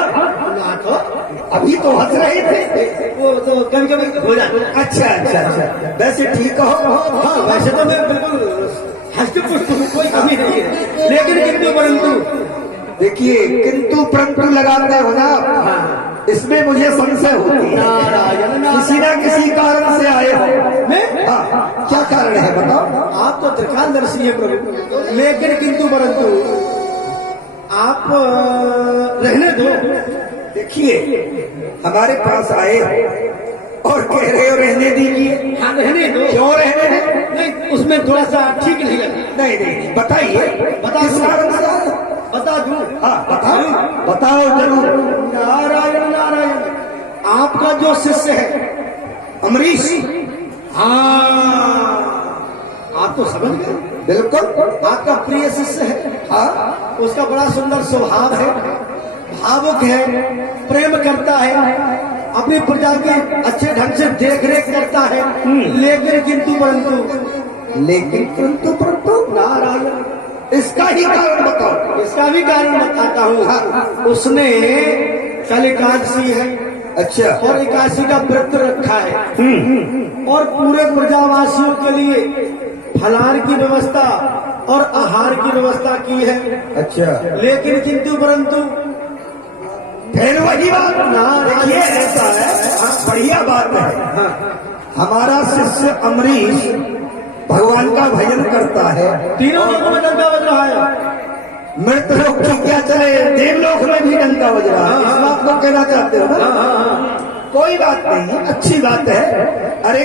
ना तो अभी तो हंस रहे थे। वो तो कभी कभी हो जाता है। अच्छा, वैसे ठीक हो? हाँ, वैसे तो मैं बिल्कुल हंसते पुष्ट हूँ, कोई कमी नहीं है, लेकिन किंतु परंतु देखिए, किंतु परंतु लगाते हो ना, इसमें मुझे संशय होती है। नारायण किसी ना किसी कारण से आए हो। मैं हाँ, क्या कारण है बताओ? आप तो त्रिकालदर्शी है प्रभु, लेकिन किंतु परंतु आप रहने दो। देखिए, हमारे पास आए और कह रहे हो रहने दीजिए। हाँ, रहने दो। क्यों रहने दें? नहीं, उसमें थोड़ा सा ठीक नहीं लगा। नहीं, बताइए, किस कारण से आए? बता दूं? हाँ, बताओ जरूर। नारायण नारायण, आपका जो शिष्य है अमरीश। हाँ, आप तो समझ गए। बिल्कुल, आपका प्रिय शिष्य है। हाँ, उसका बड़ा सुंदर स्वभाव है, भावुक है, प्रेम करता है, अपनी प्रजा की अच्छे ढंग से देख रेख करता है, लेकिन किंतु परंतु नारायण, इसका ही कारण बताओ। इसका भी कारण बताता हूँ। हाँ। उसने कल एकादशी है, अच्छा, और एकादशी का व्रत रखा है, और पूरे प्रजावासियों के लिए फलाहार की व्यवस्था और आहार की व्यवस्था की है। अच्छा, लेकिन किंतु परंतु फिर वही बात ना। देखिए, ऐसा है, बढ़िया बात है। हमारा शिष्य अमरीश भगवान का भजन करता है, तीनों लोगों में डंका बज रहा है। मृत लोक की क्या चले, देवलोक में भी डंका बज रहा है। इस बात को कहना चाहते हो ना? कोई बात नहीं, अच्छी बात है। अरे,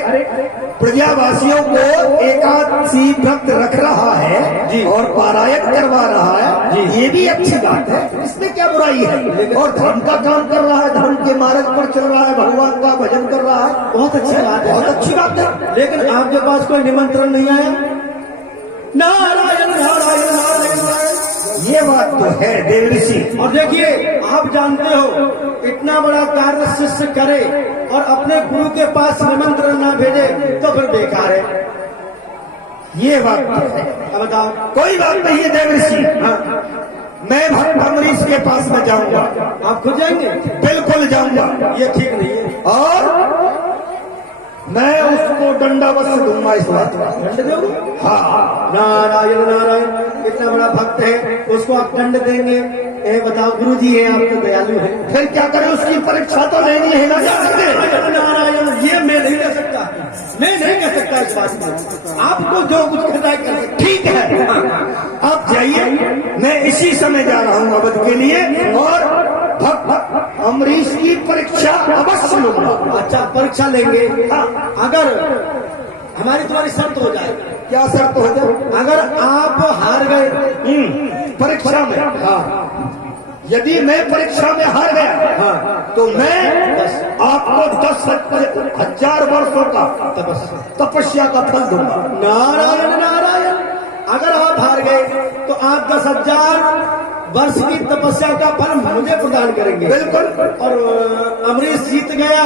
प्रजावासियों को एकादशी व्रत रख रहा है और पारायण करवा रहा है, ये भी अच्छी बात है। इसमें क्या बुराई है? और धर्म का काम कर रहा है, धर्म के मार्ग पर चल रहा है, भगवान का भजन कर रहा है, बहुत अच्छी बात है, बहुत अच्छी बात है। लेकिन आपके पास कोई निमंत्रण नहीं आया। नारायण नारायण नारायण, ये बात तो है देव ऋषि। और देखिए, आप जानते हो, इतना बड़ा कार्य शिष्य करे और अपने गुरु के पास निमंत्रण ना भेजे तो फिर बेकार है। ये बात तो है। अब बताओ। कोई बात नहीं है देव ऋषि। मैं भक्त अमरीश के पास में जाऊंगा। आप खुद जाएंगे? बिल्कुल जाऊंगा। ये ठीक नहीं है। और मैं उसको दंडावत से दूंगा इस बात का। दंड दोगे? हाँ, नारायण नारायण, इतना बड़ा भक्त है, उसको आप दंड देंगे? ए बताओ, गुरु जी है, आप तो दयालु है। फिर क्या करें, उसकी परीक्षा तो लेनी है ना। नारायण, ये मैं नहीं कर सकता, मैं नहीं कर सकता इस बात में। आपको जो कुछ करना है कर सकते। ठीक है, आप जाइए, मैं इसी समय जा रहा हूँ अवध के लिए, और भक्त अमरीश की परीक्षा अवश्य लूंगा। अच्छा, परीक्षा लेंगे। अगर हमारी तुम्हारी शर्त हो जाए। क्या शर्त हो जाए? अगर आप हार गए परीक्षा में, यदि मैं परीक्षा में हार गया, तो मैं आपको 10,000 वर्षों का तपस्या का फल दूंगा। नारायण नारायण, अगर आप हार गए तो आप 10,000 वर्ष की तपस्या का फल मुझे प्रदान करेंगे। बिल्कुल। और अमरीश जीत गया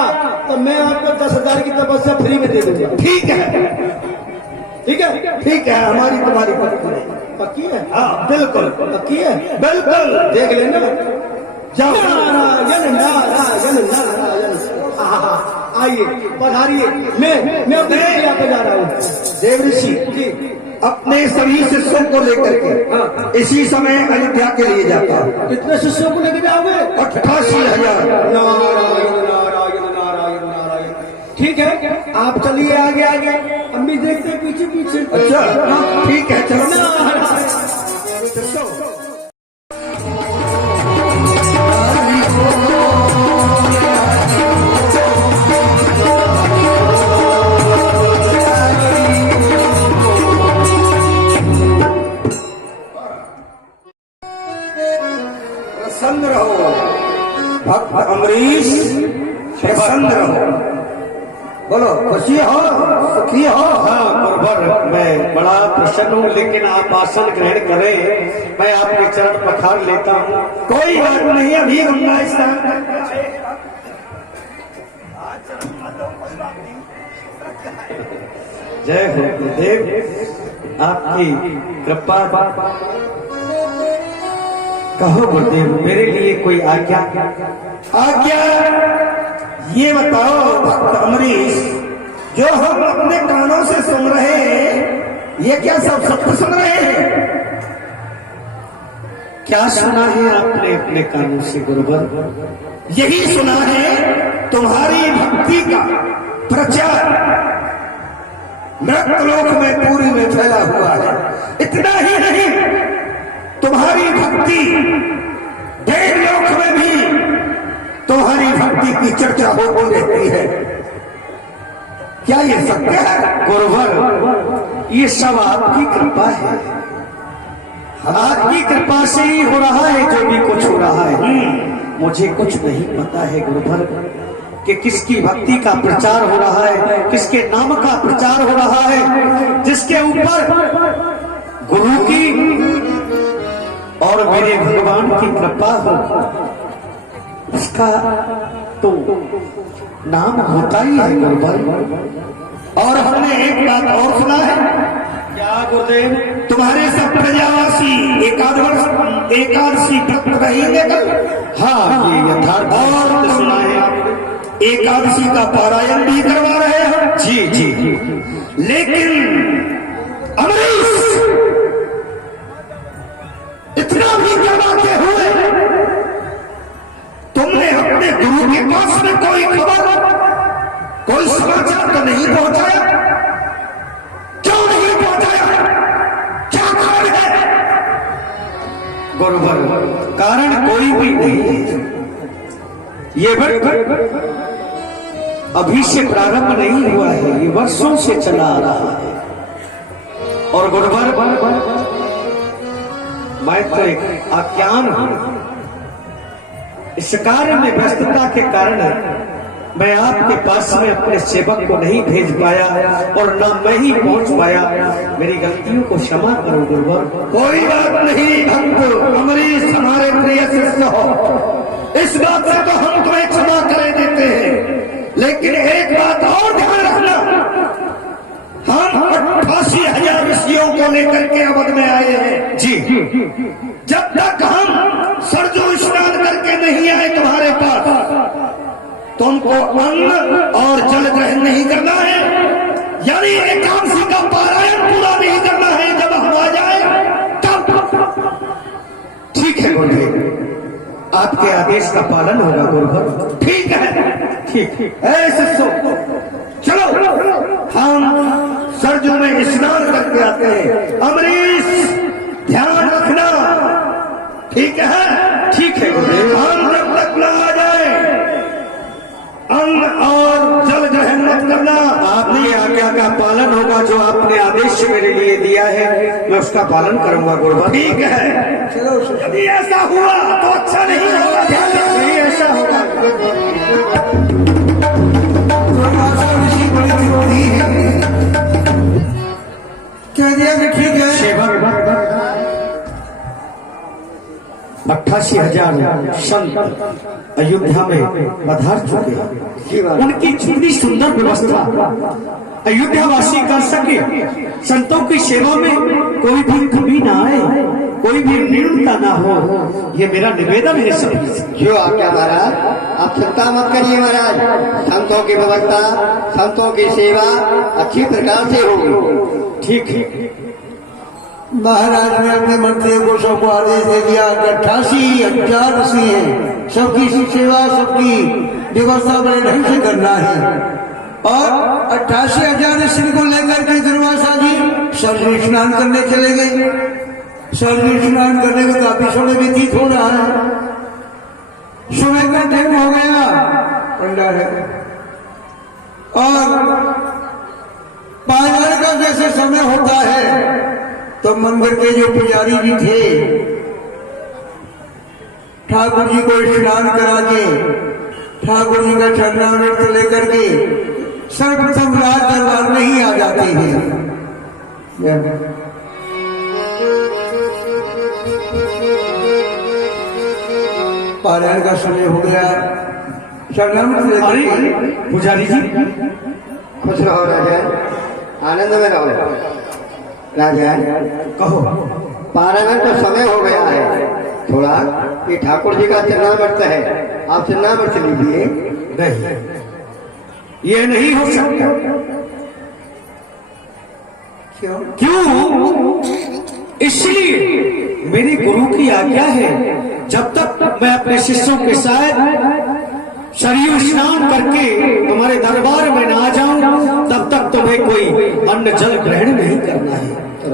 तो मैं आपको 10,000 की तपस्या फ्री में दे दूंगा। ठीक है, ठीक है, ठीक है, हमारी तुम्हारी पक्की है? हाँ, बिल्कुल पक्की है, बिल्कुल। देख लेना। जाओ। नारायण नारायण नारायण, आइए, पधारिए। मैं अपनी क्रिया पे जा रहा हूँ। देव ऋषि जी, अपने सभी शिष्यों को लेकर के इसी समय अयोध्या के लिए जाता हूँ। कितने शिष्यों को लेके जाओगे? 88,000। नारायण नारायण नारायण नारायण, ठीक है, आप चलिए आगे आगे, हम भी देखते हैं पीछे पीछे। अच्छा, ठीक है, चलो। प्रसन्न रहो भक्त अमरीश, प्रसन्न रहो। बोलो, खुशी हो, सुखी हो? हाँ बराबर, मैं बड़ा प्रसन्न हूँ, लेकिन आप आसन ग्रहण करें, मैं आपके चरण पखार लेता हूँ। कोई बात नहीं, अभी गंगा स्नान। जय हो गुरुदेव, आपकी कृपा। कहो गुरुदेव, मेरे लिए कोई आज्ञा? आज्ञा ये बताओ भक्त अमरीश, जो हम अपने कानों से सुन रहे हैं, ये क्या सब सत्य सुन रहे हैं? क्या सुना है आपने अपने कानों से गुरुवर? यही सुना है तुम्हारी भक्ति का प्रचार मृतलोक में पूरी में फैला हुआ है। इतना ही नहीं, तुम्हारी भक्ति देवलोक में भी तुम्हारी भक्ति की चर्चा होती रहती है। क्या ये सत्य है? गुरुवर, ये सब आपकी कृपा है। आपकी कृपा से ही हो रहा है जो भी कुछ हो रहा है। मुझे कुछ नहीं पता है गुरुवर कि किसकी भक्ति का प्रचार हो रहा है, किसके नाम का प्रचार हो रहा है। जिसके ऊपर गुरु की और मेरे भगवान की कृपा हो, उसका तो नाम होता ही है गुरुवर। और हमने एक बात और सुना है। क्या गुरुदेव? तुम्हारे सब प्रजावासी एकादशी व्रत रहेंगे कल। हाँ, ये यथार्थ और सुना है आपने। एकादशी का पारायण भी करवा रहे हो। जी जी। लेकिन अमरीश, इतना भी करवाते हुए तुमने अपने गुरु के पास में कोई खबर, कोई समाचार तो नहीं पहुंचाया? क्यों नहीं पहुंचाया? क्या कारण है? गुरुवर, कारण कोई भी नहीं है। ये व्रत अभी से प्रारंभ नहीं हुआ है, ये वर्षों से चला आ रहा है। और गुरुवर, मैं तो एक अज्ञान हूं। इस कार्य में व्यस्तता के कारण मैं आपके पास में अपने सेवक को नहीं भेज पाया और न मैं ही पहुंच पाया। मेरी गलतियों को क्षमा करो गुरुवर। कोई बात नहीं भक्त अमरीश, हमारे प्रिय शिष्य हो, इस बात से तो हम तुम्हें क्षमा कर देते हैं। लेकिन एक बात और ध्यान रखना, हम 88,000 ऋषियों को लेकर के अवध में आए हैं। जी। जब तक हम सरजू स्नान करके नहीं आए तुम्हारे पास, तुमको अन्न और जल ग्रहण नहीं करना है, यानी एकादशी का पारायण पूरा नहीं करना है। जब हम आ जाए तब। ठीक है गुरुदेव, आपके आदेश का पालन होगा गुरुवर। ठीक है, ठीक। ऐसे सो चलो, हम सरजू में स्नान करके आते हैं। अमरीश, ध्यान रखना, ठीक है? ठीक है गुरुदेव। हम जब तक न आ जाए अन्न और जल ग्रहण मत करना। आपकी आज्ञा का पालन होगा। जो आपने आदेश मेरे लिए दिया है, मैं उसका पालन करूंगा गुरुवर। ठीक है, चलो। यदि ऐसा हुआ तो अच्छा नहीं होगा। नहीं ऐसा होगा। क्या दिया कि ठीक है? सेवक 88,000 संत अयोध्या में पधार चुके हैं। उनकी जितनी सुंदर व्यवस्था अयोध्या वासी कर सके, संतों की सेवा में कोई भी कमी ना आए, कोई भी न्यूनता ना हो, ये मेरा निवेदन है सभी से। जो आज्ञा महाराज, आप चिंता मत करिए महाराज। संतों की व्यवस्था, संतों की सेवा अच्छी प्रकार से होगी। ठीक है। महाराज ने अपने मंत्रियों को सबको आदेश दे दिया कि 88,000 ऋषि हैं, सबकी सेवा, सबकी व्यवस्था बड़े ढंग से करना है। और 88,000 ऋषि को लेकर के दुर्वासा जी सरयू स्नान करने चले गए। सरयू स्नान करने में काफी समय व्यतीत हो रहा है। सुबह का टाइम हो गया, पंडा है, और पायदान का जैसे समय होता है तो मंदिर के जो पुजारी जी थे, ठाकुर जी को स्नान करा के, ठाकुर जी का चरणामृत लेकर के सर्वप्रथम राज दरबार में ही आ जाते हैं। पारायण का समय हो गया, चरणामृत लेकर के पुजारी जी, खुश रहो राजा, आनंद में रहो राजा। कहो। पारायण तो समय हो गया है, थोड़ा ये ठाकुर जी का चरणामृत है, आप चरणामृत लीजिए। नहीं, ये नहीं हो सकता। क्यों? इसलिए मेरी गुरु की आज्ञा है, जब तक मैं अपने शिष्यों के साथ सरयू स्नान करके तुम्हारे दरबार में ना जाऊं, तब तक तुम्हें कोई अन्न जल ग्रहण नहीं करना है।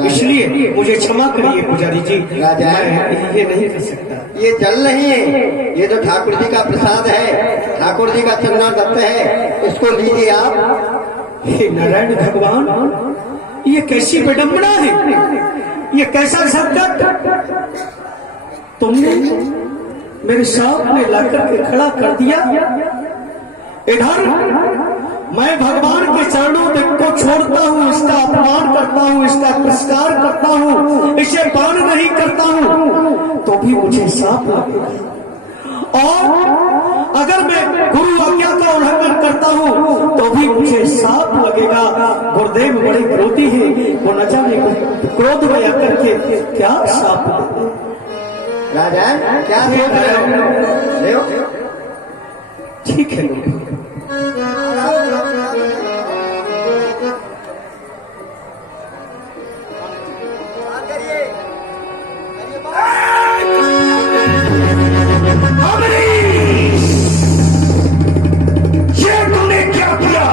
इसलिए मुझे क्षमा करिए पुजारी जी, राजा मैं ये नहीं कर सकता। ये जल नहीं है, ये तो ठाकुर जी का प्रसाद है, ठाकुर जी का चरणामृत है, इसको लीजिए आप। हे नारायण भगवान, ये कैसी विडंबना है, ये कैसा संकट तुमने मेरे सामने लाकर के खड़ा कर दिया। इधर मैं भगवान के चरणों को छोड़ता हूँ, इसका अपमान करता हूँ, इसका तिरस्कार करता हूँ, इसे पान नहीं करता हूँ, तो भी मुझे साफ लगेगा। और अगर मैं गुरु आज्ञा का उल्लंघन करता हूँ तो भी मुझे साफ लगेगा। गुरुदेव बड़े क्रोधी है, वो न जाने क्रोध में आकर के क्या साफ लगेगा। राजा क्या सोच रहे हो? ठीक है, ये तूने क्या किया?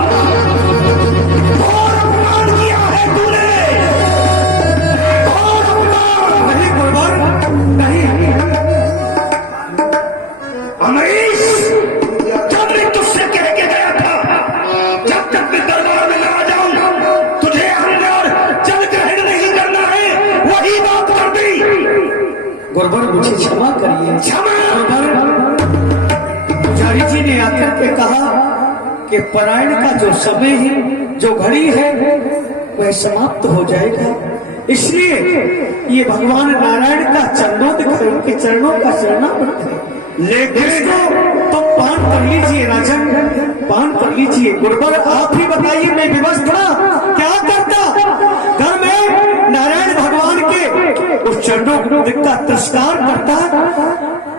और अपमान किया है तूने, और अपमान। नहीं गुरुवर, नहीं। अमरीश, जब मैं तुझसे कह के गया था, जब तक मैं दरबार में ना जाऊं तुझे अंदर जल ग्रहण नहीं करना है, वही बात कर दी। गुरुवर मुझे क्षमा करिए। क्षमा? पुजारी जी ने आकर के कहा कि परायण का जो समय है, जो घड़ी है, वह समाप्त हो जाएगा। इसलिए ये भगवान नारायण का उनके चरणों का शरणामृत है। लेकिन इसको तुम पान कर लीजिए राजन, पान कर लीजिए। गुरुवर आप ही बताइए, मैं विवश था, क्या करता? घर में नारायण भगवान के उस चरणों का तिरस्कार करता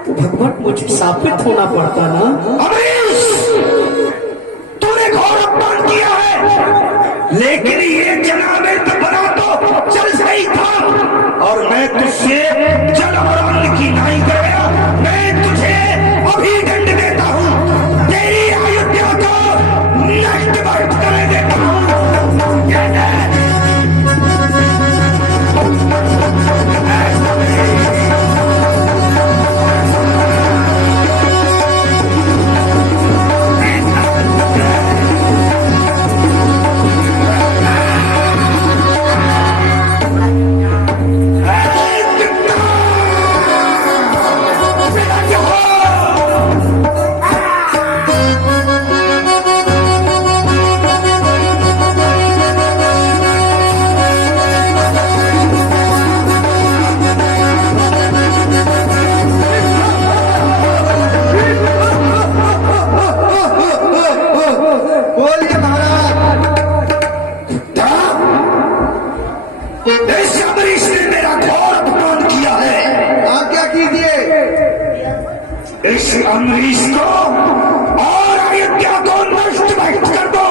तो भगवान मुझे साबित होना पड़ता ना। अमरीश, तूने घोर अपमान किया है, लेकिन ये जनाबे बना तो चल सही था, और मैं तुझसे जल और अन्न की नहीं कर गया। मैं तुझे अभी दंड देता हूँ, तेरी अयोध्या को नष्ट कर देता हूँ। इस अमरीश को और अयोध्या को नष्ट भ्रष्ट कर दो,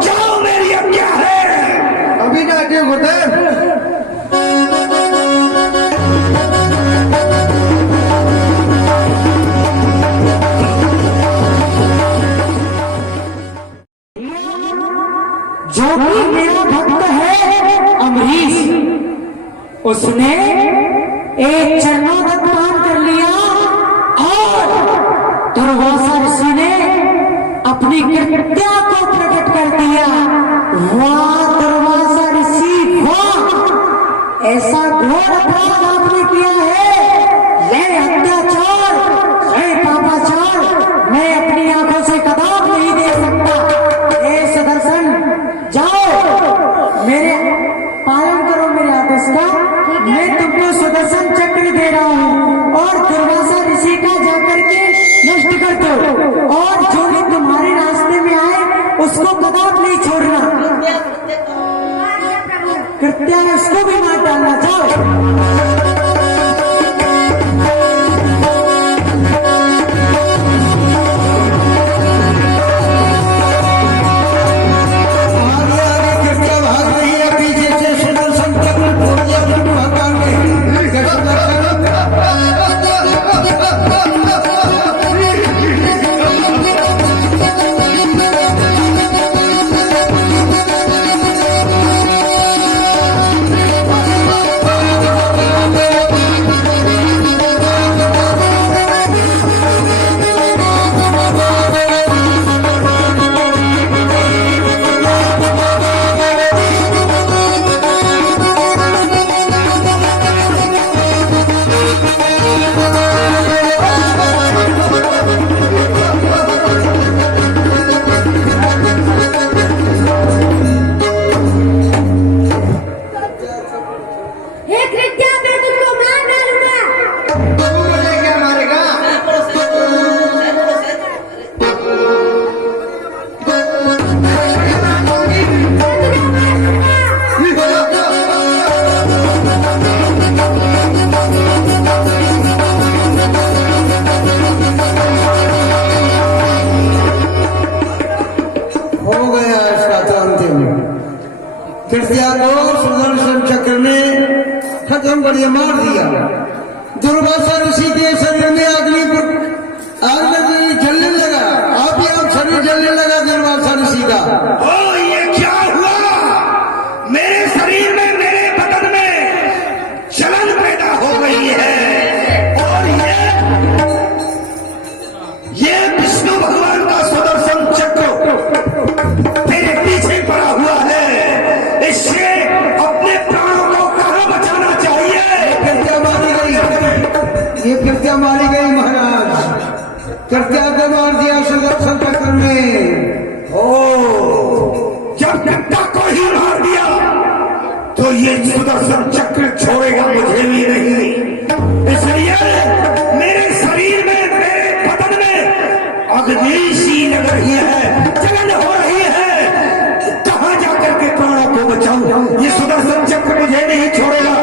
जाओ, मेरी आज्ञा है। अभी ना गुरुदेव, जो भी मेरा भक्त है अमरीश, उसने एक चरणागत पान कर लिया और दुर्वासा ऋषि ने अपनी कृत्या को प्रकट कर दिया। वाह दुर्वासा ऋषि, वाह, ऐसा घोर अपराध आपने किया है। मैं अत्याचार, मैं पापाचार मैं अपनी आंखों से कदाप नहीं दे सकता। हे सुदर्शन, जाओ, मेरे पालन करो मेरे आदेश का। मैं तुमको सुदर्शन चक्र दे रहा हूँ और दुर्वासा ऋषि का जाकर के नष्ट कर दो, और जो भी तुम्हारे रास्ते में आए उसको कदाप नहीं छोड़ना। कृत्या उसको भी मार डालना। जाओ। कृत्या को सुदर्शन चक्र ने खत्म कर मार दिया। दुर्वासा ऋषि के शरीर में आग में जलने लगा। आप ही आप शरीर जलने लगा दुर्वासा ऋषि का। ओ ये क्या हुआ? मेरे शरीर में, मेरे बदन में जलन पैदा हो गई है और ये विष्णु भगवान का सुदर्शन चक्र मेरे पीछे पड़ा हुआ है। इससे अपने प्राणों को कहां बचाना चाहिए? कृत्या मारी गई, ये कृत्या मारी गई महाराज। कृत्या को मार दिया सुदर्शन चक्र में। ओ जब कृत्या को ही मार दिया तो ये सुदर्शन चक्र छोड़ेगा मुझे भी नहीं। इसलिए मेरे शरीर में, मेरे बदन में अग्नि सी लग रही है, जलन हो रही है। कहां जाकर के प्राणों को बचाऊं? ये सुदर्शन चक्र मुझे नहीं छोड़ेगा।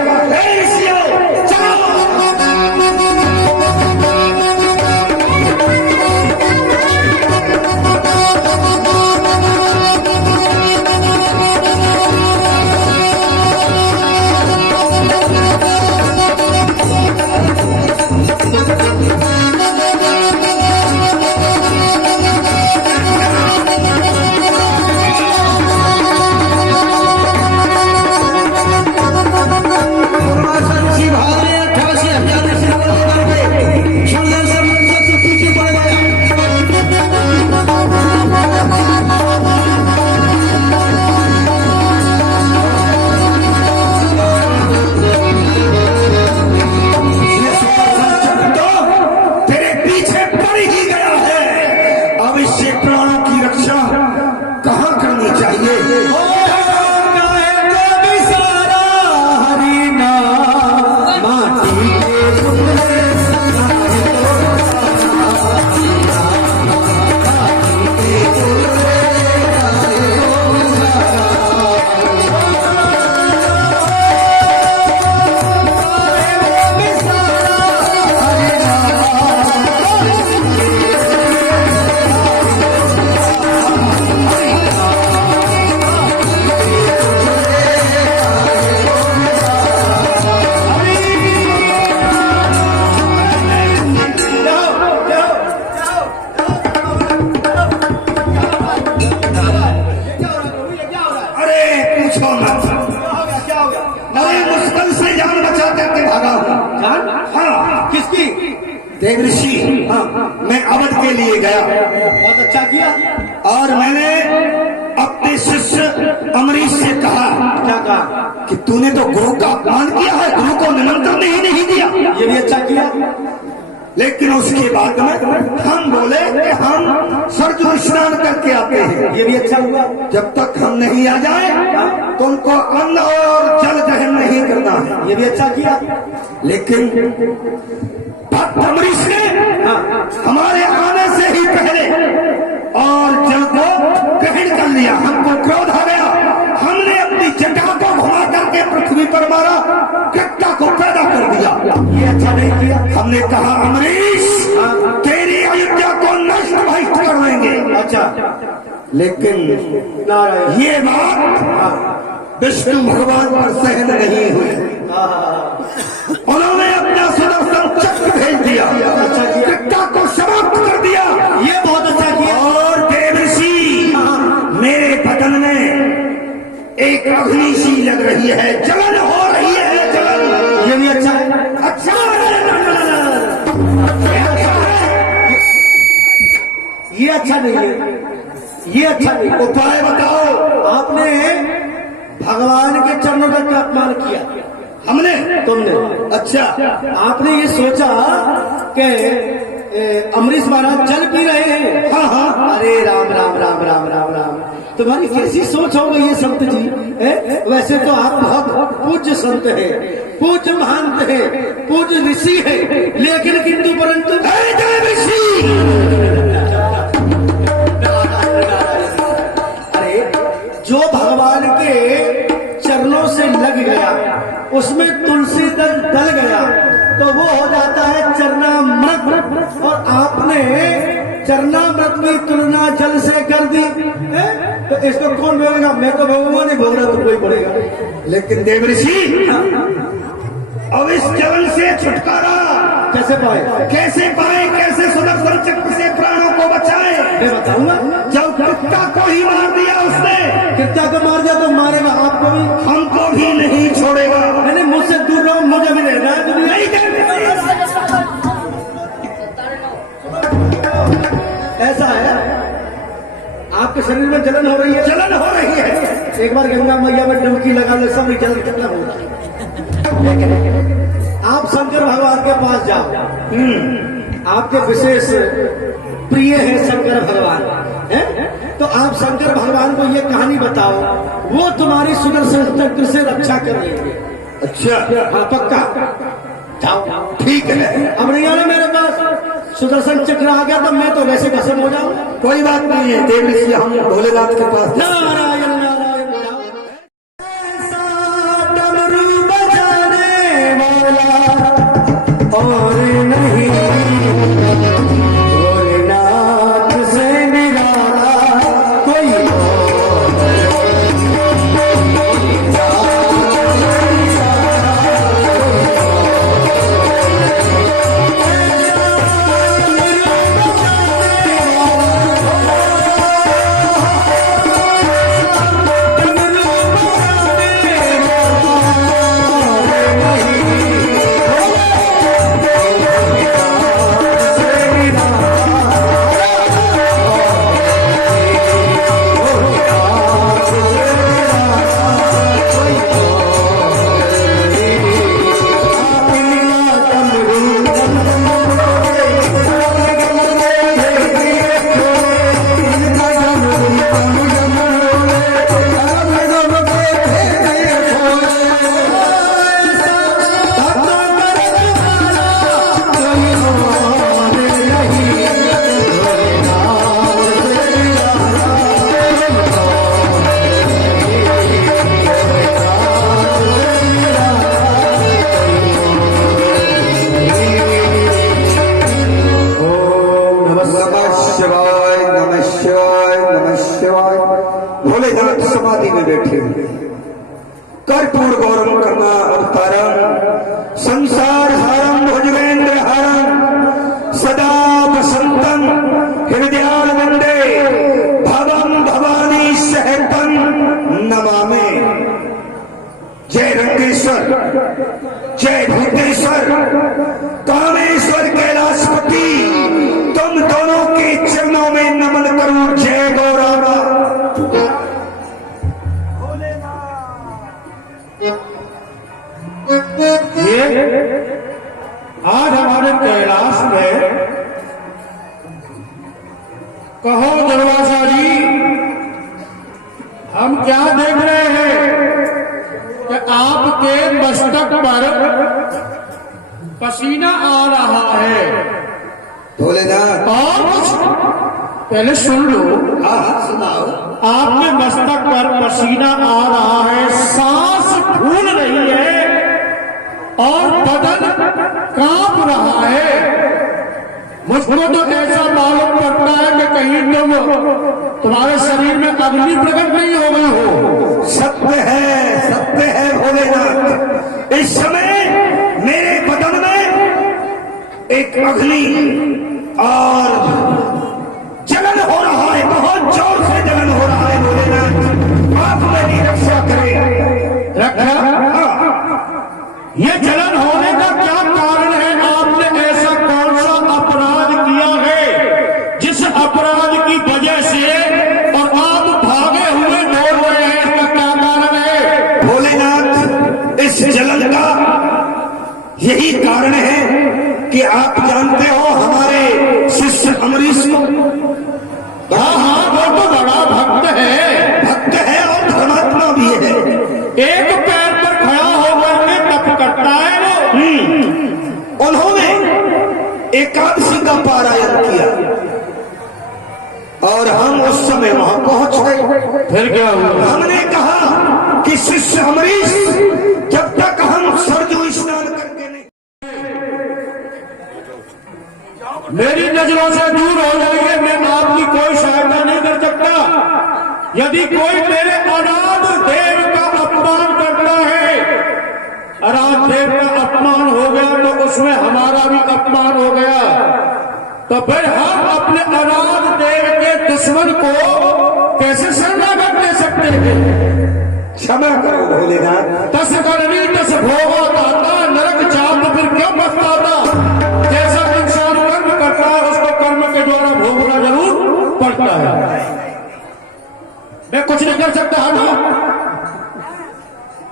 देव ऋषि, मैं अवध के लिए गया। बहुत अच्छा किया। और मैंने अपने शिष्य अमरीश से कहा, क्या कहा? कि तूने तो गुरु का अपमान किया है, गुरु को निमंत्रण ही नहीं दिया। ये भी अच्छा किया। लेकिन उसके बाद में हम बोले कि हम सरजू स्नान करके आते हैं। ये भी अच्छा हुआ। जब तक हम नहीं आ जाए तो उनको अन्न और जल दहन नहीं करना है। ये भी अच्छा किया। लेकिन भक्त अमरीश ने हमारे आने से ही पहले और जल को ग्रहण कर लिया। हमको क्रोध आ गया। हमने अपनी जटा को घुमा करके पृथ्वी पर मारा, कृत्या को पैदा कर दिया। ये अच्छा नहीं किया। हमने कहा अमरीश, तेरी अयोध्या को नष्ट भ्रष्ट कर देंगे। अच्छा, लेकिन ये बात विष्णु भगवान पर सहन नहीं हुई। उन्होंने अपना सुदर्शन चक्र भेज दिया। अच्छा किया। कृत्या को समाप्त कर दिया। ये बहुत अच्छा किया। और देव ऋषि, मेरे बदन में एक अग्नि सी लग रही है, जलन हो रही है, जलन। ये भी अच्छा है। अच्छा ये अच्छा नहीं है। ये अच्छा नहीं। उपाय बताओ। आपने भगवान के चरणों का क्या अपमान किया? हमने, तुमने। अच्छा, आपने ये सोचा कि अमरीश महाराज जल पी रहे हैं। हाँ हाँ। अरे राम राम राम राम राम राम, तुम्हारी कैसी सोच हो गई है संत जी? वैसे तो आप बहुत पूज्य संत हैं, पूज्य महंत हैं, पूज्य ऋषि हैं, लेकिन किंतु परंतु अरे जो भगवान के चरणों से लग गया, उसमें तुलसी दल गया तो वो हो जाता है चरणामृत। और आपने चरणामृत की तुलना जल से कर दी है? तो इसको कौन बोलेगा? मैं तो भगवान नहीं बोल रहा, तो कोई बोलेगा। लेकिन देव ऋषि अब इस जल से छुटकारा कैसे पाए? कैसे पाए, कैसे सुदर्शन चक्र से प्राणों को बचाए? मैं बताऊंगा। जब कृत्या को ही मार दिया उसने, कृत्या को मार दिया तो मारेगा आपको भी, हमको भी नहीं छोड़ेगा। मैंने मुझसे दूर रहो, मुझे भी रहना है। तो नहीं देव ऐसा है, आपके शरीर में जलन हो रही है, जलन हो रही है। एक बार गंगा मैया में डुबकी लगा ले, सब जलन कितना होगा। आप शंकर भगवान के पास जाओ, आपके विशेष प्रिय है शंकर भगवान है? तो आप शंकर भगवान को ये कहानी बताओ, वो तुम्हारी सुदर्शन चक्र से रक्षा कर रही है। अच्छा हाँ पक्का, जाओ, ठीक है। अब नहीं आना मेरे पास, सुदर्शन चक्र आ गया तो मैं तो वैसे भस्म हो जाऊं। कोई बात नहीं है देव ऋषि, हम भोलेनाथ के पास नारायण नारायण जाओ। ऐसा डमरू बजाने वाला और नहीं, भोलेनाथ से निराला कोई भोलेनाथ समाधि में बैठे हुए, कर्पूर गौरव कर्मा अवतारण, संसार हारम भुजगेंद्र हारम, सदा वसंतम हृदयाल वंदे भवम भवानी सहपन नमामि। जय रंगेश्वर, जय भूतेश्वर, कामेश्वर, कैलाशपति, तुम दोनों के चरणों में नमन करूं। जय गौरांगा। ये आज हमारे कैलाश में, कहो दरवाजा जी, हम क्या देख रहे हैं कि आपके मस्तक पर पसीना आ रहा है। भोलेनाथ और पहले सुन लो, सुनाओ। आपके मस्तक पर पसीना आ रहा है, सांस फूल रही है और बदन कांप रहा है। मुझको तो ऐसा मालूम पड़ता है कि कहीं तुम्हारे शरीर में अग्नि प्रकट नहीं हो गई हो। सत्य है भोलेनाथ। इस समय मेरे बदन में एक अग्नि और जलन हो रहा है, बहुत जोर से जलन हो रहा है। भोलेनाथ आप मेरी रक्षा करें। रक्षा? ये जलन होने का क्या कारण है? आपने ऐसा कौन सा अपराध किया है जिस अपराध की वजह से और आप भागे हुए दौड़ रहे हैं? इसका क्या कारण है? भोलेनाथ इस जलन का यही कारण है कि आप जानते हो हमारे शिष्य अमरीश को। हाँ, वो तो बड़ा भक्त है और धर्मात्मा भी है। एक पैर पर खड़ा होकर के तप करता है वो। उन्होंने एकादशी का पारायण किया और हम उस समय वहां पहुंच गए। फिर क्या हुआ? हमने कहा कि शिष्य अमरीश, जब तक हम सरजू स्नान करके नहीं मेरी नजरों से दूर हो जाइए, मैं आपकी कोई सहायता नहीं कर सकता। यदि कोई मेरे अनाथ देव का अपमान करता है, अनाथ देव का अपमान हो गया तो उसमें हमारा भी अपमान हो गया, तो फिर हम अपने अनाथ देव के दुश्मन को कैसे शरणागत दे सकते हैं? क्षमा करो भोलेनाथ। तस करनी तस भोगा दाता, नरक चाप फिर क्यों पछताता? जैसा इंसान कर्म करता है उसको कर्म के द्वारा भोगना जरूर पड़ता है। मैं कुछ नहीं कर सकता है ना,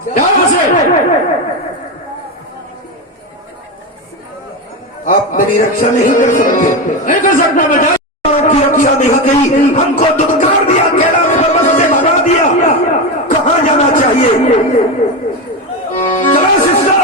जाओ से। आप मेरी रक्षा नहीं कर सकते। नहीं कर सकता मैं, जाओ। की रक्षा नहीं की, हमको दुत्कार दिया, कैलाश पर्वत से भगा दिया। कहाँ जाना चाहिए? चलो शिष्यों।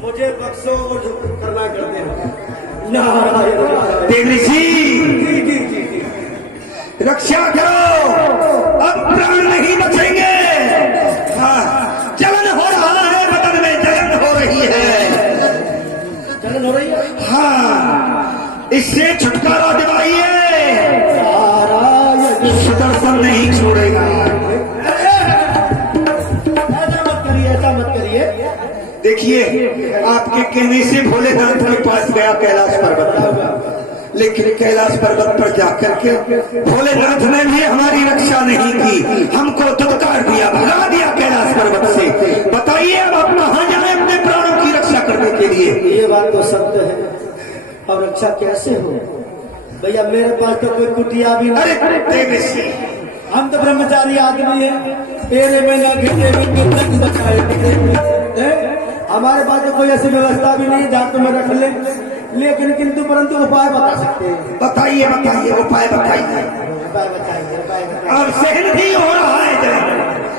मुझे बख्शो और जो करना कर दे। नारायण देव ऋषि, रक्षा करो, अब प्राण नहीं बचेंगे। हाँ, जलन हो रहा है, बदन में जलन हो रही है। जलन हो रही है। हाँ, इससे छुटकारा दिवाइए। नारायण, सुदर्शन नहीं छोड़ेगा। ऐसा मत करिए, ऐसा मत करिए। देखिए, आपके कहने से भोलेनाथ के पास गया कैलाश पर्वत, लेकिन कैलाश पर्वत पर जाकर के भोलेनाथ ने भी हमारी रक्षा नहीं की, हमको दुत्कार दिया, भगा दिया कैलाश पर्वत से। बताइए अब आप कहाँ जाए अपने प्राणों की रक्षा करने के लिए? ये बात तो सत्य है, अब रक्षा कैसे हो भैया? मेरे पास तो कोई कुटिया भी नहीं। अरे देव ऋषि, हम तो ब्रह्मचारी आदमी है, तेरे में ना घिटे में बचाए। हमारे पास तो कोई ऐसी व्यवस्था भी नहीं जहाँ तुम्हें रख ले, लेकिन किंतु परंतु उपाय बता सकते हैं। बताइए बताइए, उपाय बताइए। उपाय बताइए, उपाय बताइए। अब सहन भी हो रहा है,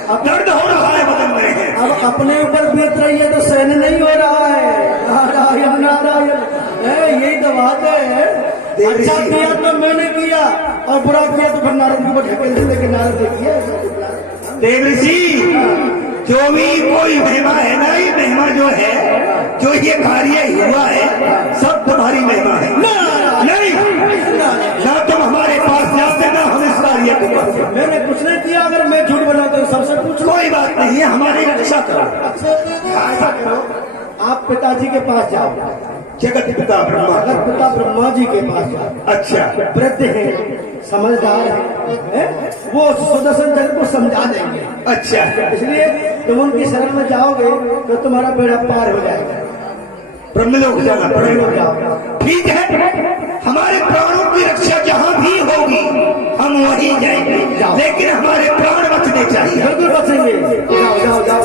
अब दर्द हो रहा है बदन में। अब अपने ऊपर बीत रही है तो सहन नहीं हो रहा है। नारायण नारायण, यही तो बात है। अच्छा किया तो मैंने किया, और बुरा किया तो फिर नारद को ढकेल देते कि नारद देखिए। देव ऋषि, जो भी कोई महिमा है ना, ये महिमा जो है, जो ये कार्य हुआ है, सब तुम्हारी महिमा है। नहीं, ना तुम हमारे पास जाते, ना हम इस कार्य को करते। मैंने कुछ नहीं किया, अगर मैं झूठ बनाता हूँ सबसे पूछ लो। कोई बात नहीं है, हमारी रक्षा करो। ऐसा करो, आप पिताजी के पास जाओ, जगत पिता ब्रह्मा। जगत पिता ब्रह्मा जी के पास जाओ। अच्छा, वृद्ध है, समझदार है, वो सुदर्शन चक्र को समझा देंगे। अच्छा, इसलिए तुम उनकी शरण में जाओगे तो तुम्हारा बेड़ा पार हो जाएगा। ब्रह्मलोक जाना पड़ेगा। जाओ। ठीक है, हमारे प्राणों की रक्षा जहाँ भी होगी हम वहीं जाएंगे, लेकिन हमारे प्राण बचने चाहिए। बिल्कुल बचेंगे। जाओ जाओ जाओ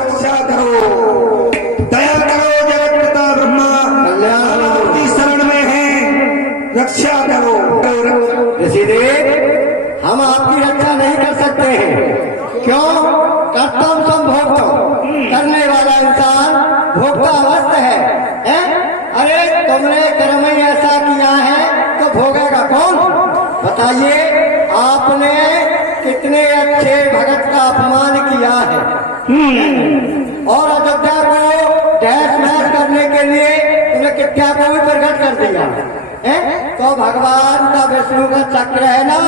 रक्षा करो, दया करो, जगत पिता ब्रह्मा आपकी शरण में है, रक्षा करो। ऋषिदेव, हम आपकी रक्षा नहीं कर सकते हैं। क्यों? कर्तव्य संभोक्तम, करने वाला इंसान भोक्ता अवस्थ है? अरे तुमने कर्म ही ऐसा किया है तो भोगेगा कौन? बताइए, आपने कितने अच्छे भगत का अपमान किया है, और अयोध्या को तहस नहस करने के लिए तुमने कित्या को भी प्रकट कर दिया है। तो भगवान का विष्णु का चक्र है ना,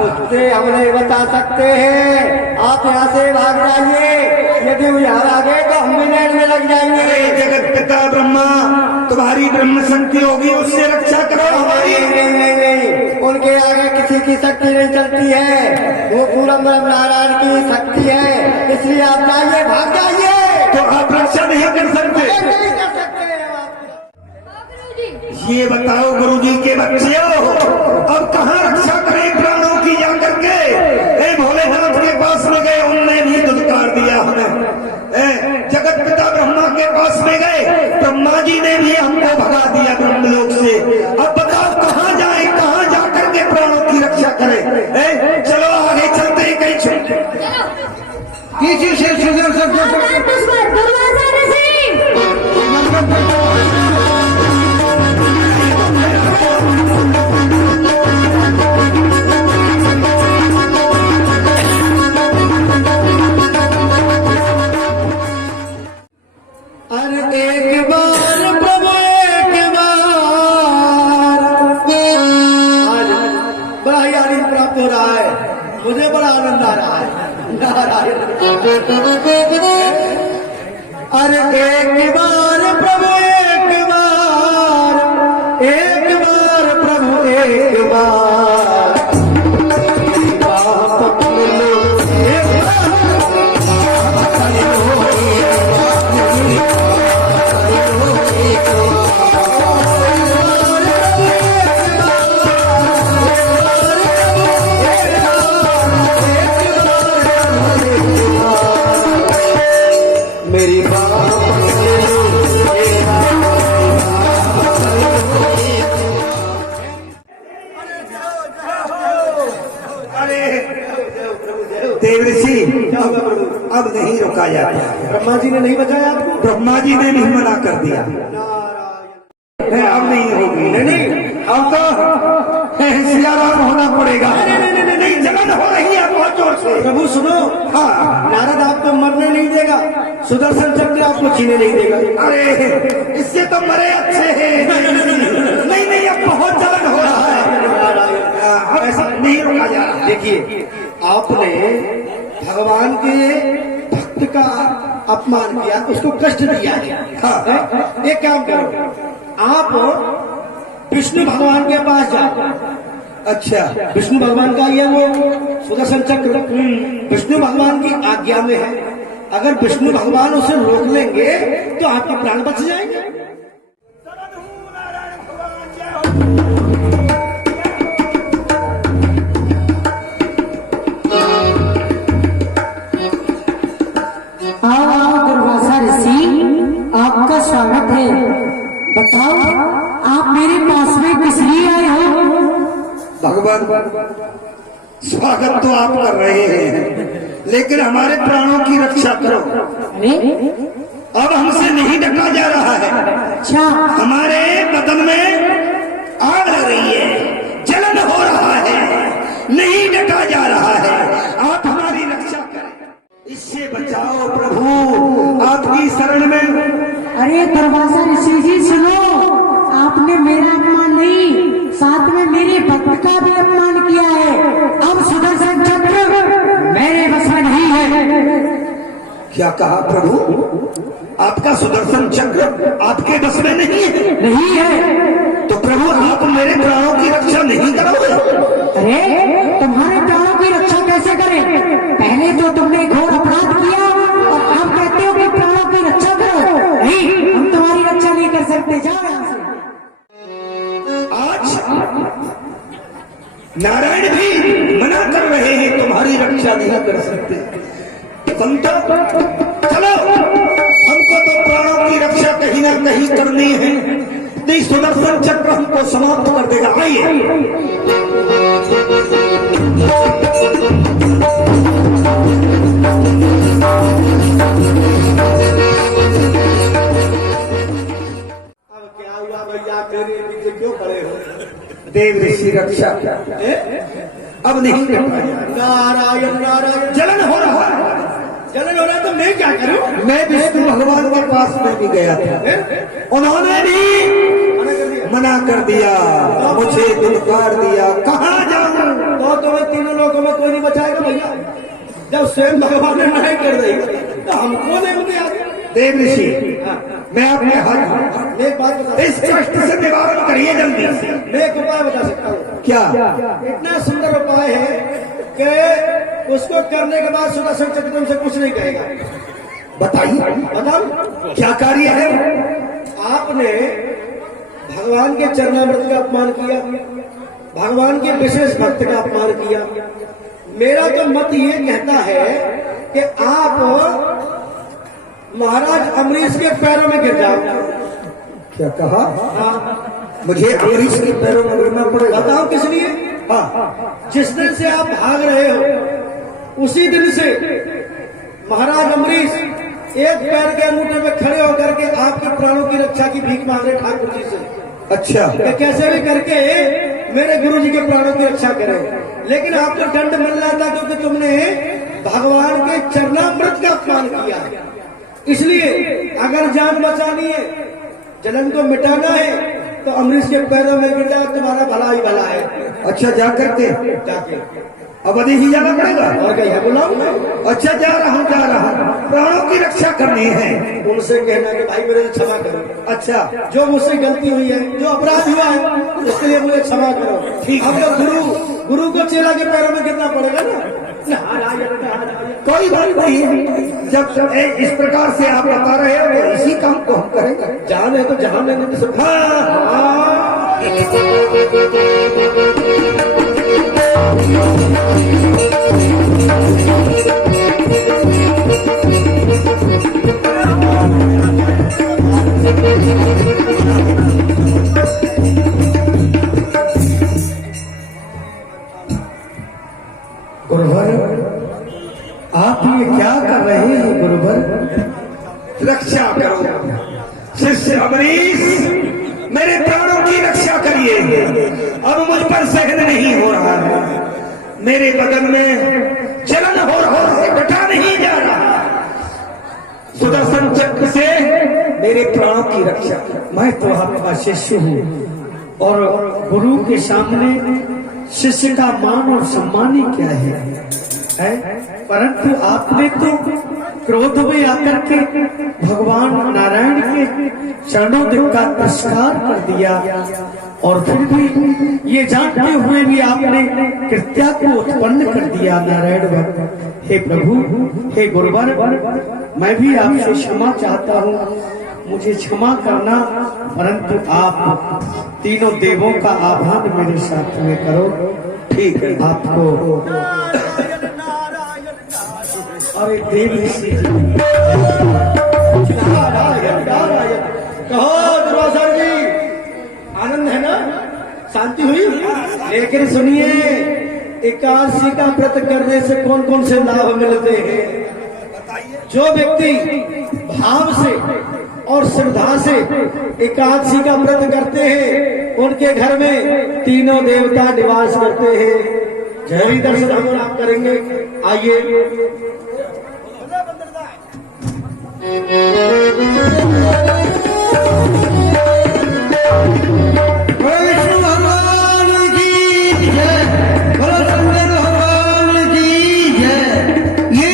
उससे हम नहीं बचा सकते हैं। आप यहाँ से भाग जाइए, यदि वो यहाँ आगे तो हम भी नैन में लग जाएंगे। जगत पिता ब्रह्मा, तुम्हारी ब्रह्म शक्ति होगी, उससे रक्षा करो हमारी। नहीं नहीं नहीं, उनके आगे किसी जी की शक्ति नहीं चलती है, वो पूरा नारायण की शक्ति है, इसलिए आप जाइए, भाग जाइए। तो आप रक्षा नहीं कर सकते। नहीं कर सकते ये बताओ गुरुजी के बच्चों, अब कहाँ रक्षा करें प्राणों की जाकर के? भोलेनाथ के पास में गए, उनने भी दुत्कार दिया हमें। जगत पिता ब्रह्मा के पास में गए, ब्रह्मा जी ने भी हमको भगा दिया ब्रह्मलोक से। अब बताओ कहाँ जाए, कहाँ जाकर के प्राणों की रक्षा करें? चलो आगे चलते हैं कहीं छुट्टी। किसी से सुदर्शन अरे एक बार प्रभु एक बार, आज बड़ा ही आनंद प्राप्त हो रहा है, मुझे बड़ा आनंद आ रहा है। अरे एक बार प्रभु एक बार, एक बार प्रभु एक बार, बाप पकड़ लो एक बार। मेरी देव ऋषि, अब नहीं रुका जाता। ब्रह्मा जी ने नहीं बचाया आपको? ब्रह्मा जी ने भी मना कर दिया, अब नहीं होगी। नहीं, अब तो सियाराम होना पड़ेगा। नहीं, जलन हो रही है बहुत जोर से। प्रभु सुनो, हाँ, नारद आपको मरने नहीं देगा, सुदर्शन चक्र आपको छीने नहीं देगा। अरे इससे तो मरे अच्छे हैं। नहीं नहीं, अब बहुत जलन हो रहा है, ऐसा नहीं रुका जा रहा। देखिए, आपने भगवान के भक्त का अपमान किया, उसको कष्ट दिया है। हाँ, एक काम करो, आप विष्णु भगवान के पास जाओ। अच्छा, विष्णु भगवान का ये वो सुदर्शन चक्र विष्णु भगवान की आज्ञा में है। अगर विष्णु भगवान उसे रोक लेंगे तो आपके प्राण बच जाएंगे। आओ दुर्वासा ऋषि, आपका स्वागत है। बताओ आप मेरे पास में किस लिए आए हो? भगवान, स्वागत तो आप कर रहे हैं, लेकिन हमारे प्राणों की रक्षा करो। अरे अब हमसे नहीं ढका जा रहा है। अच्छा, हमारे बदन में आग लग रही है, जलन हो रहा है, नहीं ढका जा रहा है। आप हमारी रक्षा करें, इससे बचाओ प्रभु, आपकी शरण में। अरे दुर्वासा ऋषि जी सुनो, आपने मेरा अपमान नहीं, साथ में मेरे भक्त का भी अपमान किया है। अब सुदर्शन चक्र मेरे बस में नहीं है। क्या कहा प्रभु? आपका सुदर्शन चक्र आपके बस में नहीं है? नहीं है तो प्रभु आप मेरे प्राणों की रक्षा नहीं करोगे? अरे तुम्हारे प्राणों की रक्षा कैसे करें? पहले तो तुमने घोर अपराध किया और आप कहते हो कि प्राणों की रक्षा करो। नहीं, हम तुम्हारी रक्षा नहीं कर सकते, जाओ यहाँ से। आज नारायण भी मना कर रहे हैं, तुम्हारी रक्षा नहीं कर सकते। संतो चलो, हमको तो प्राणों की रक्षा कहीं ना कहीं करनी है, नहीं सुदर्शन चक्र हमको समाप्त कर देगा। आइए। अब क्या हुआ भैया, मेरे पीछे क्यों खड़े हो? देव ऋषि रक्षा अब नहीं कर पाएगा। नारायण नारायण, जलन हो रहा है, जलन हो रहा है तो मैं क्या करूं? मैं विष्णु भगवान के पास में भी गया था, उन्होंने भी मना कर दिया, मुझे दुत्कार दिया। कहाँ जाऊं? तो तुम्हें तीनों लोगों में कोई नहीं बचाएगा भैया। जब स्वयं भगवान ने नहीं कर दी तो हमको नहीं दिया। देव ऋषि, मैं आपके हाथ मैं एक बात बता इस कष्ट से निवारण करिए जल्दी से। मैं एक उपाय बता सकता हूँ। क्या? इतना सुंदर उपाय है कि उसको करने के बाद सुदर्शन चक्र तुमसे कुछ नहीं कहेगा। बताइए, बताओ क्या कार्य है? आपने भगवान के चरणामृत का अपमान किया, भगवान के विशेष भक्त का अपमान किया। मेरा तो मत ये कहता है कि आप महाराज अमरीश के पैरों में गिर जाओ। क्या कहा? हाँ, मुझे अमरीश के पैरों में गिरना पड़ेगा? बताओ किस लिए? हाँ, जिस दिन से आप भाग रहे हो उसी दिन से महाराज अमरीश एक पैर के अंगूठे में खड़े होकर के आपके प्राणों की रक्षा की भीख मांग रहे ठाकुर जी से। अच्छा, कि कैसे भी करके मेरे गुरु जी के प्राणों की रक्षा करें। लेकिन आपको दंड मिल रहा था क्योंकि तुमने भगवान के चरणामृत का अपमान किया। इसलिए अगर जान बचानी है, जलन को मिटाना है, तो अमरीश के पैरों में गिर जाओ, तुम्हारा भला ही भला है। अच्छा, जा करके जाके अब अभी ही जाना पड़ेगा? और क्या बुलाओ? अच्छा, जा रहा हूँ, प्राणों की रक्षा करनी है। उनसे कहना कि भाई मेरे से क्षमा करो। अच्छा, जो मुझसे गलती हुई है, जो अपराध हुआ है, उसके लिए मुझे क्षमा करो। ठीक है। अब तो गुरु को चेला के पैरों में गिरना पड़ेगा ना। कोई बात नहीं, जब इस प्रकार से आप बता रहे हो तो इसी काम को हम करेंगे। जान है तो जहां लेने की सब। गुरुवर, आप ये क्या कर रहे हैं? गुरुवर, रक्षा करो। शिष्य अमरीश, मेरे प्राणों की रक्षा करिए। अब मुझ पर सहन नहीं हो रहा है, मेरे बदन में जलन हो रहा है, घटा नहीं जा रहा। सुदर्शन चक्र से मेरे प्राणों की रक्षा। मैं तो आपका शिष्य हूँ और गुरु के सामने शिष्य का मान और सम्मान ही क्या है? परंतु आपने तो क्रोध में आकर के भगवान नारायण के चरणों का तिरस्कार कर दिया और फिर भी ये जानते हुए भी आपने कृत्या को उत्पन्न कर दिया। नारायण भक्त, हे प्रभु, हे गुरुवर, मैं भी आपसे क्षमा चाहता हूँ, मुझे क्षमा करना। परंतु आप तीनों देवों का आह्वान मेरे साथ में करो। ठीक है, आपको अरे देव ऋषि कहो दुर्वासा जी, आनंद है ना, शांति हुई? लेकिन सुनिए, एकादशी का व्रत करने से कौन कौन से लाभ मिलते हैं? जो व्यक्ति भाव से और श्रद्धा से एकादशी का व्रत करते हैं, उनके घर में तीनों देवता निवास करते हैं। जय दर्शन हम आप करेंगे। आइए, विष्णु भगवान की जय, बोलो शंकर भगवान की जय। ये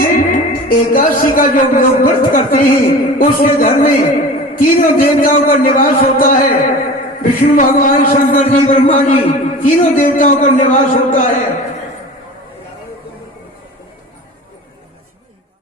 एकादशी का जो लोग व्रत करते हैं उसके घर में तीनों देवताओं का निवास होता है। विष्णु भगवान, शंकर जी, ब्रह्मा जी, तीनों देवताओं का निवास होता है।